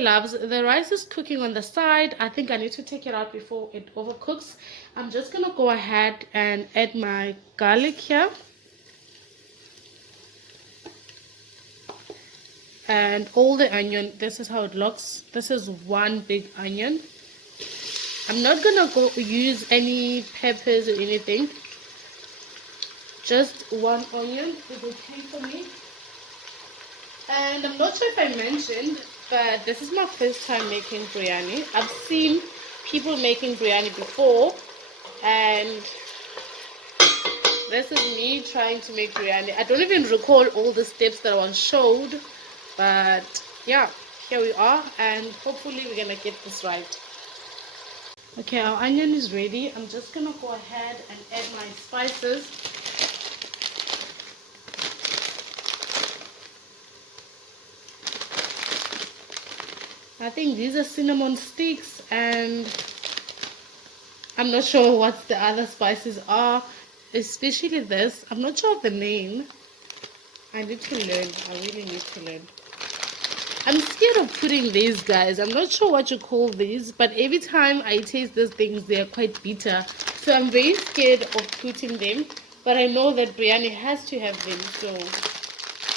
Loves, the rice is cooking on the side. I think I need to take it out before it overcooks. I'm just gonna go ahead and add my garlic here and all the onion. This is how it looks. This is one big onion. I'm not gonna go use any peppers or anything, just one onion is okay for me. And I'm not sure if I mentioned, but this is my first time making biryani. I've seen people making biryani before, and this is me trying to make biryani. I don't even recall all the steps that I was showed, but yeah, here we are, and hopefully we're gonna get this right. Okay, our onion is ready. I'm just gonna go ahead and add my spices. I think these are cinnamon sticks, and I'm not sure what the other spices are, especially this. I'm not sure of the name. I need to learn. I really need to learn. I'm scared of putting these, guys. I'm not sure what you call these, but every time I taste these things, they are quite bitter. So I'm very scared of putting them, but I know that biryani has to have them, so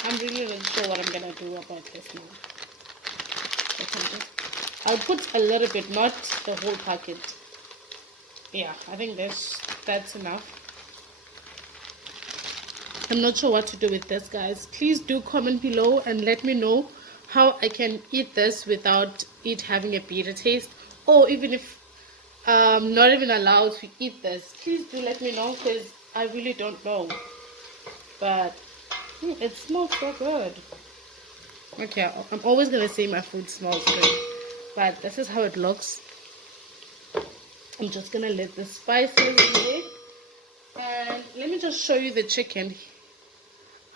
I'm really not sure what I'm going to do about this now. I'll put a little bit, not the whole packet. Yeah, I think that's enough. I'm not sure what to do with this, guys. Please do comment below and let me know how I can eat this without it having a bitter taste, or even if I'm not even allowed to eat this. Please do let me know, because I really don't know. But it smells so good. Okay, I'm always gonna say my food smells good, but this is how it looks. I'm just gonna let the spices here, and let me just show you the chicken.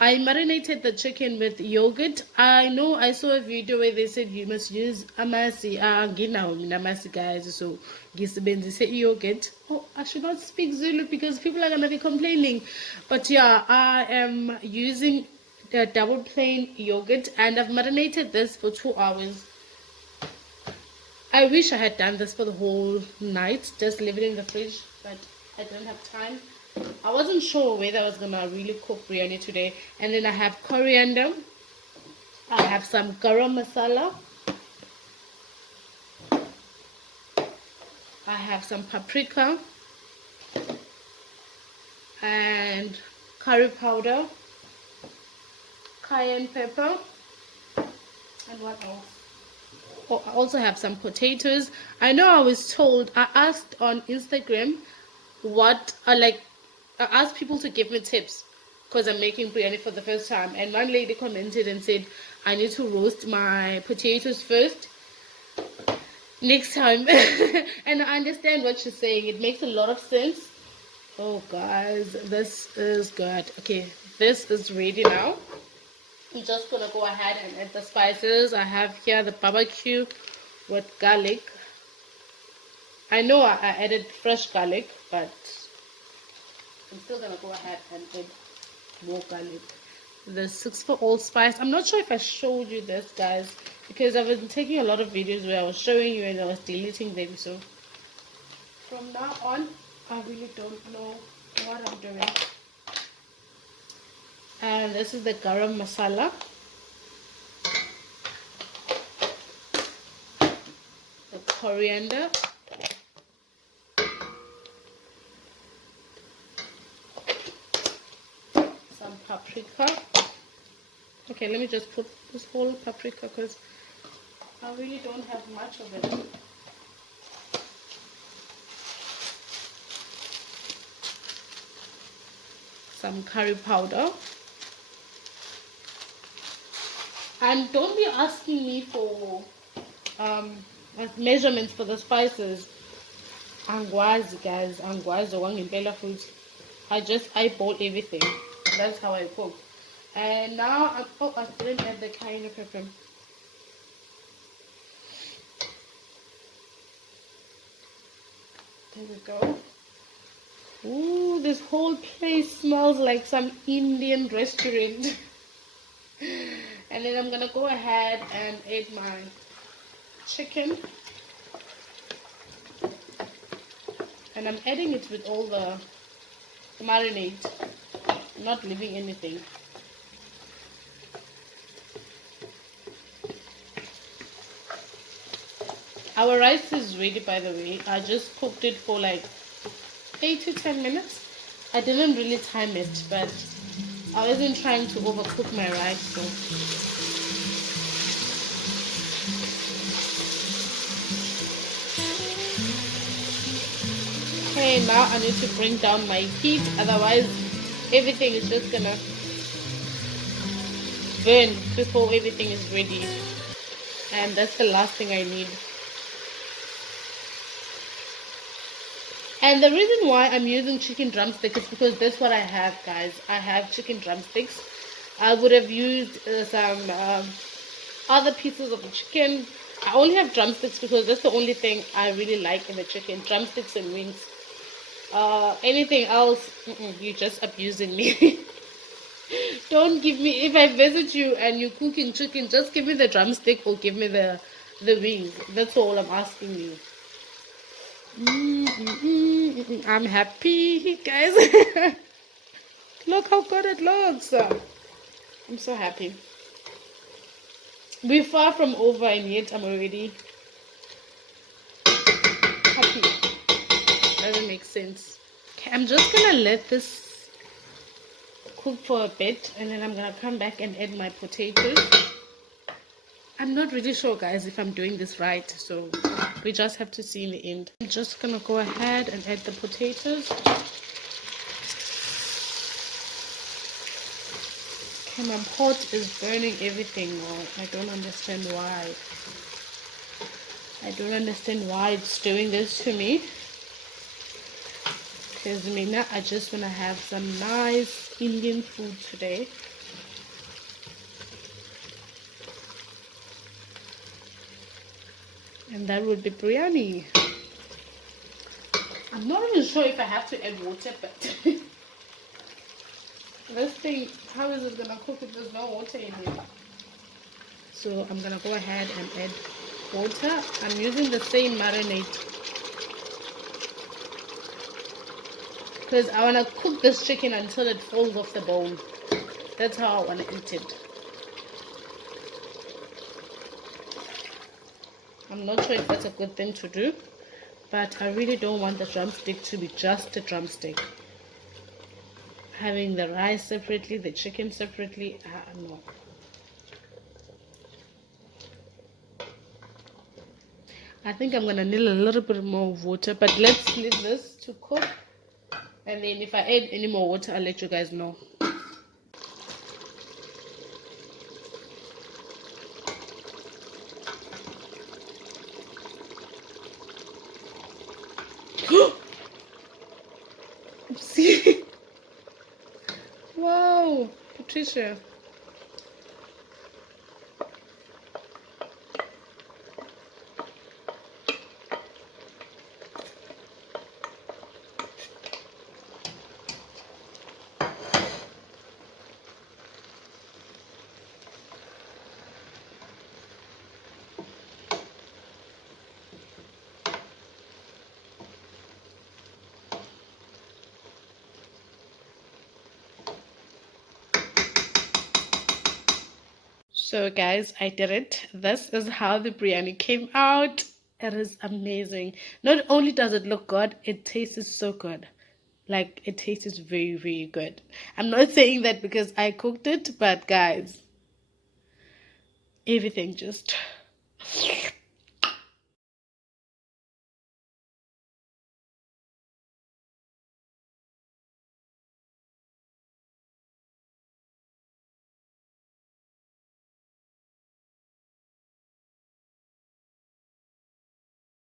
I marinated the chicken with yogurt. I know I saw a video where they said you must use amasi. Amasi, guys, so say yogurt. Oh, I should not speak Zulu because people are gonna be complaining. But yeah, I am using the double plain yogurt, and I've marinated this for 2 hours. I wish I had done this for the whole night, just leave it in the fridge, but I didn't have time. I wasn't sure whether I was gonna really cook biryani today. And then I have coriander, I have some garam masala, I have some paprika and curry powder, cayenne pepper, and what else? Oh, I also have some potatoes. I know I was told, I asked on Instagram what I asked people to give me tips because I'm making biryani for the first time, and one lady commented and said I need to roast my potatoes first next time. And I understand what she's saying. It makes a lot of sense. Oh guys, this is good. Okay, this is ready now. I'm just gonna go ahead and add the spices. I have here the barbecue with garlic. I know I added fresh garlic, but I'm still gonna go ahead and add more garlic. The 6 for allspice. I'm not sure if I showed you this, guys, because I've been taking a lot of videos where I was showing you and I was deleting them. So from now on, I really don't know what I'm doing. And this is the garam masala, the coriander, some paprika. Okay, let me just put this whole paprika because I really don't have much of it. Some curry powder. And don't be asking me for measurements for the spices. Angwazi, guys. Angwazi wangempela futhi. I just eyeball everything. That's how I cook. And now, I didn't add the cayenne pepper. There we go. Ooh, this whole place smells like some Indian restaurant. And then I'm gonna go ahead and add my chicken, and I'm adding it with all the marinade, not leaving anything. Our rice is ready, by the way. I just cooked it for like 8 to 10 minutes. I didn't really time it, but I wasn't trying to overcook my rice, so. Okay, now I need to bring down my heat, otherwise everything is just gonna burn before everything is ready. And that's the last thing I need. And the reason why I'm using chicken drumsticks is because that's what I have, guys. I have chicken drumsticks. I would have used some other pieces of the chicken. I only have drumsticks because that's the only thing I really like in the chicken. Drumsticks and wings. Anything else, you're just abusing me. Don't give me, if I visit you and you're cooking chicken, just give me the drumstick or give me the wings. That's all I'm asking you. I'm happy, guys. Look how good it looks. I'm so happy. We're far from over and yet I'm already happy. Doesn't make sense. Okay, I'm just gonna let this cook for a bit and then I'm gonna come back and add my potatoes. I'm not really sure, guys, if I'm doing this right, so we just have to see in the end. I'm just gonna go ahead and add the potatoes. Okay, my pot is burning everything now. I don't understand why. I don't understand why it's doing this to me. Because Mina, I just want to have some nice Indian food today. And that would be biryani. I'm not even sure if I have to add water, but this thing, how is it gonna cook if there's no water in here? So I'm gonna go ahead and add water. I'm using the same marinade because I want to cook this chicken until it falls off the bone. That's how I want to eat it. I'm not sure if that's a good thing to do, but I really don't want the drumstick to be just a drumstick. Having the rice separately, the chicken separately, no. I think I'm gonna need a little bit more water, but let's leave this to cook, and then if I add any more water, I'll let you guys know. See? Wow, Patricia. So guys, I did it. This is how the biryani came out. It is amazing. Not only does it look good, it tastes so good. Like, it tastes very, very good. I'm not saying that because I cooked it, but guys, everything just